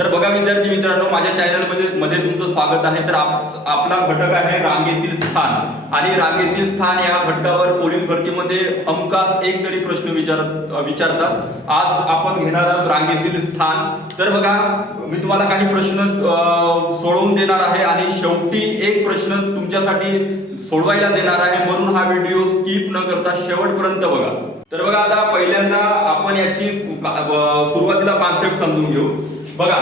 तर बघा विद्यार्थी मित्रांनो, माझ्या चॅनल मध्ये तुमचं स्वागत आहे। तर आपला घटक आहे रांगेतील स्थान, आणि रांगेतील स्थान या घटकावर पोलीस भरतीमध्ये हमखास एक तरी प्रश्न विचारतात। आज आपण घेणार आहोत रांगेतील स्थान। तर बघा, मी तुम्हाला काही प्रश्न सोडवून देणार आहे आणि शेवटी एक प्रश्न तुमच्यासाठी सोडवायला देणार आहे, म्हणून हा व्हिडिओ स्किप न करता शेवटपर्यंत बघा। तर बघा, आता पहिल्यांदा आपण याची सुरुवातीला कॉन्सेप्ट समजून घेऊ। बघा,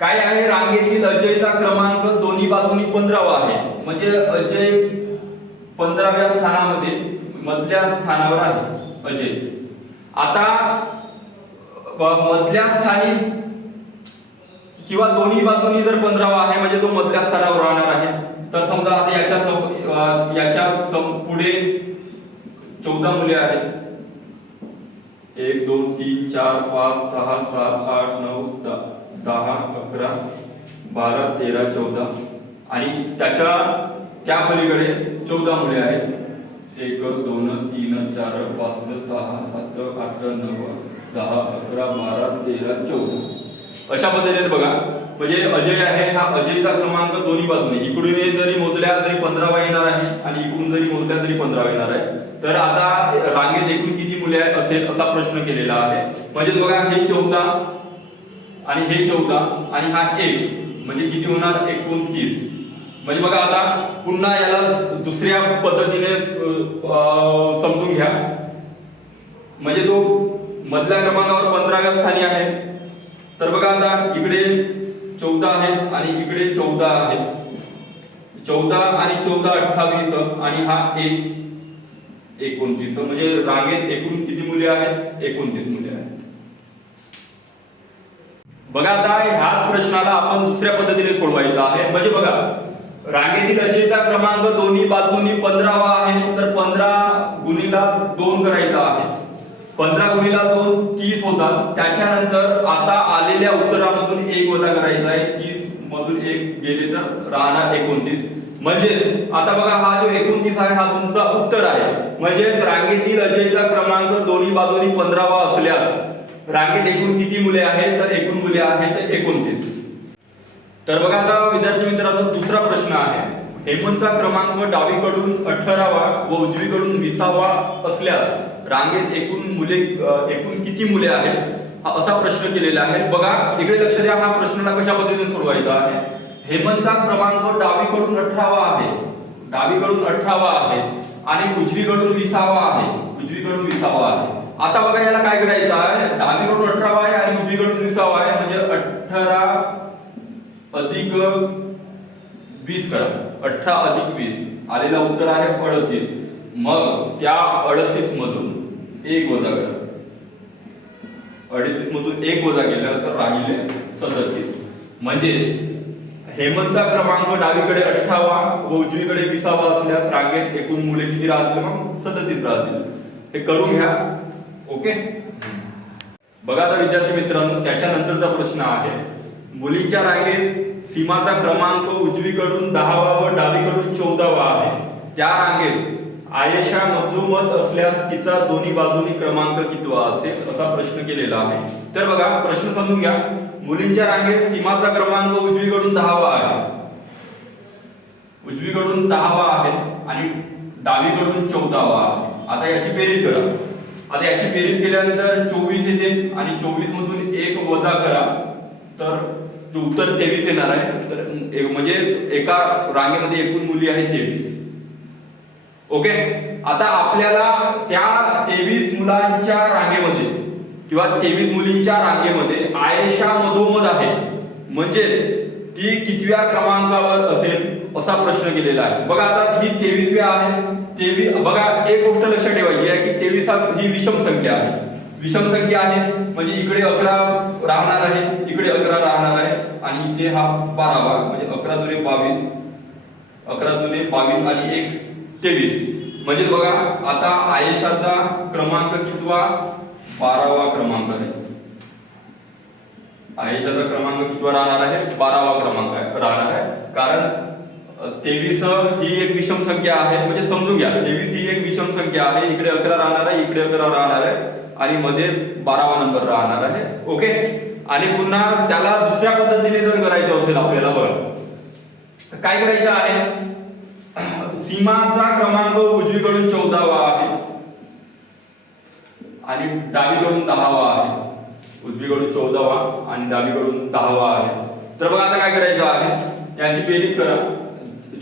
काय आहे, रांगेतील अजयचा क्रमांक दोन्ही बाजूनी 15वा आहे, म्हणजे अजय 15व्या स्थानामध्ये मधल्या स्थानावर आहे अजय। आता मधल्या स्थानी किंवा दोन्ही बाजूनी जर 15वा आहे म्हणजे तो मधल्या स्थानावर राहणार आहे। तर समजा आता याच्या पुढे 14 मुले आहेत, 1 2 3 4 5 6 7 8 9 10 11 12 13 14, आणि त्या पलीकडे 14 मुले आहेत, 1 2 3 4 5 6 7 8 9 10 11 12 13 14 अशा पद्धतीने बघा। म्हणजे अजय आहे, हा अजयचा क्रमांक दोन्ही बाजूने इकडून जरी मोजल्या तरी 15वा येणार आहे आणि इकडून जरी मोजल्या तरी 15वा येणार आहे। तर आता रांगेत एकूण किती मुले असेल असा प्रश्न केलेला आहे। म्हणजे बघा, हे 14 आणि हे 14 आणि हा 1 म्हणजे किती होणार, 29। म्हणजे बघा, आता पुन्हा याला दुसऱ्या पद्धतीने समजून घ्या। म्हणजे तो मधल्या क्रमांकावर 15व्या स्थानी आहे। तर बघा, आता इकडे 14 आहेत आणि इकडे 14 आहेत, 14 आणि 14 28 आणि हा 1 29, म्हणजे रांगेत एकूण किती मुले आहेत, 29 मुले आहेत। बघा, आता ह्याच प्रश्नाला आपण दुसऱ्या पद्धतीने सोडवायचा आहे। म्हणजे बघा, रांगेतील अजयचा क्रमांक दोन्ही बाजूनी 15वा आहे, तर 15 गुणिला 2 करायचा आहे। 15 गुणिला 2 30 होतात। त्याच्यानंतर आता आलेल्या उत्तरामधून 1 वजा करायचा आहे, 30 मधून 1 गेले तर राहणार 29। म्हणजे आता बघा, हा जो 29 आहे हा तुमचा उत्तर आहे। म्हणजे रांगेतील अजयचा क्रमांक दोन्ही बाजूनी 15वा असल्यास रांगेत एकूण किती मुले आहेत, तर एकूण मुले आहेत 29। तर बघा, आता विद्यार्थी मित्रांनो, दुसरा प्रश्न आहे, हेमंतचा क्रमांक डावीकडून 18वा व उजवीकडून 20वा असल्यास रांगेत एकूण किती मुले आहेत असा प्रश्न केलेला आहे। बघा, इकडे लक्ष द्या, हा प्रश्नाला कशा पद्धतीने सोडवायचा आहे। हेमंतचा क्रमांक डावीकडून 18वा आहे, आणि उजवीकडून 20वा आहे, आता बघा, याला काय करायचं आहे, डावीकडून 18वा आहे आणि उजवीकडून 20वा आहे, म्हणजे 18 अधिक 20 करा, 18 अधिक 20 आलेला उत्तर आहे 38। मग त्या 38 मधून 1 वजा करा, 38 मधून 1 वजा केलं तर राहिले 37। म्हणजे हेमंतचा क्रमांक डावीकडे 18वा व उजवीकडे 20वा असल्यास रांगेत एकूण मुले किती राहतील, मग 37 राहतील। हे करून घ्या, ओके। बघा, आता विद्यार्थी मित्रांनो, त्याच्यानंतरचा प्रश्न आहे, मुलींच्या रांगेत सीमाचा क्रमांक उजवीकडून 10वा व डावीकडून 14वा आहे, त्या रांगेत आयेशा मधोमध असल्यास तिचा दोन्ही बाजूनी क्रमांक कितवा असेल असा प्रश्न केलेला आहे। तर बघा, प्रश्न समजून घ्या। मुलींच्या रांगेत सीमाचा क्रमांक उजवीकडून 10वा आहे, आणि डावीकडून 14वा आहे। आता याची बेरीज करा। आता याची बेरीज केल्यानंतर 24 येते, आणि 24 मधून 1 वजा करा तर उत्तर 23 येणार आहे। तर म्हणजे एका रांगेमध्ये एकूण मुली आहेत 23, ओके। आता आपल्याला त्या 23 मुलांच्या रांगेमध्ये किंवा 23 मुलींच्या रांगेमध्ये आयेशा मधोमध आहे, म्हणजेच ती कितव्या क्रमांकावर असेल असा प्रश्न केलेला आहे। बघा, आता ही 23व्या आहे, 23। बघा, एक गोष्ट लक्षात ठेवायची आहे की 23 ही विषम संख्या आहे, म्हणजे इकडे 11 राहणार आहे, इकडे 11 राहणार आहे, आणि इथे हा 12वा, म्हणजे 11 दुने 22 आणि 1 23। म्हणजे बघा, आता आयेशाचा क्रमांक कितवा, 12वा क्रमांक आहे। आयेशाचा क्रमांक कितवा राहणार आहे, 12वा क्रमांक राहणार आहे, कारण 23 ही एक विषम संख्या आहे। म्हणजे समजून घ्या, 23 ही एक विषम संख्या आहे, इकडे 11 राहणार आहे, इकडे 11 राहणार आहे, आणि मध्ये 12वा नंबर राहणार आहे, ओके। आणि पुन्हा त्याला दुसऱ्या पद्धतीने जर करायचं असेल आपल्याला बघा काय करायचं आहे, सीमाचा क्रमांक उजवीकडून 14वा आहे आणि डावीकडून 10वा आहे, उजवीकडून 14वा आणि डावीकडून 10वा आहे. तर बघा आता काय करायचं आहे, यांची बेरीज करा,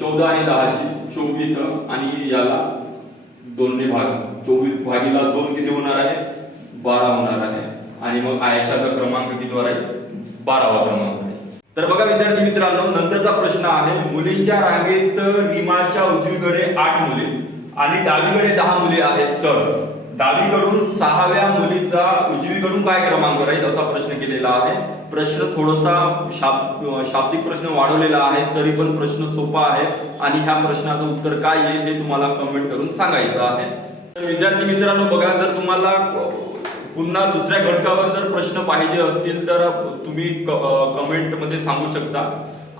14 आणि 10 ची 24 आणि याला 2 ने भागा, 24 भागीला 2 किती होणार आहे, 12 होणार आहे आणि मग आयशाचा क्रमांक किती वर आहे, 12वा क्रमांक आहे. तर बघा विद्यार्थी मित्रांनो, नंतरचा प्रश्न आहे, मुलींच्या रांगेत रीमाच्या उजवीकडे 8 मुले आणि डावीकडे 10 मुले आहेत, तर डावीकडून 6व्या मुलीचा उजवीकडून काय क्रमांक राहील असा प्रश्न केलेला आहे. प्रश्न थोडासा शाब्दिक प्रश्न वाढवलेला आहे, तरी पण प्रश्न सोपा आहे आणि ह्या प्रश्नाचं उत्तर काय येईल हे तुम्हाला कमेंट करून सांगायचं आहे. तर विद्यार्थी मित्रांनो बघा, जर तुम्हाला पुन्हा दुसऱ्या घटकावर जर प्रश्न पाहिजे असतील तर तुम्ही कमेंट मध्ये सांगू शकता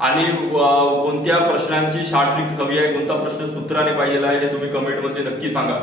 आणि कोणत्या प्रश्नांची शॉर्ट ट्रिक्स हवी आहे, कोणता प्रश्न सूत्राने पाहिजे आहे हे तुम्ही कमेंट मध्ये नक्की सांगा.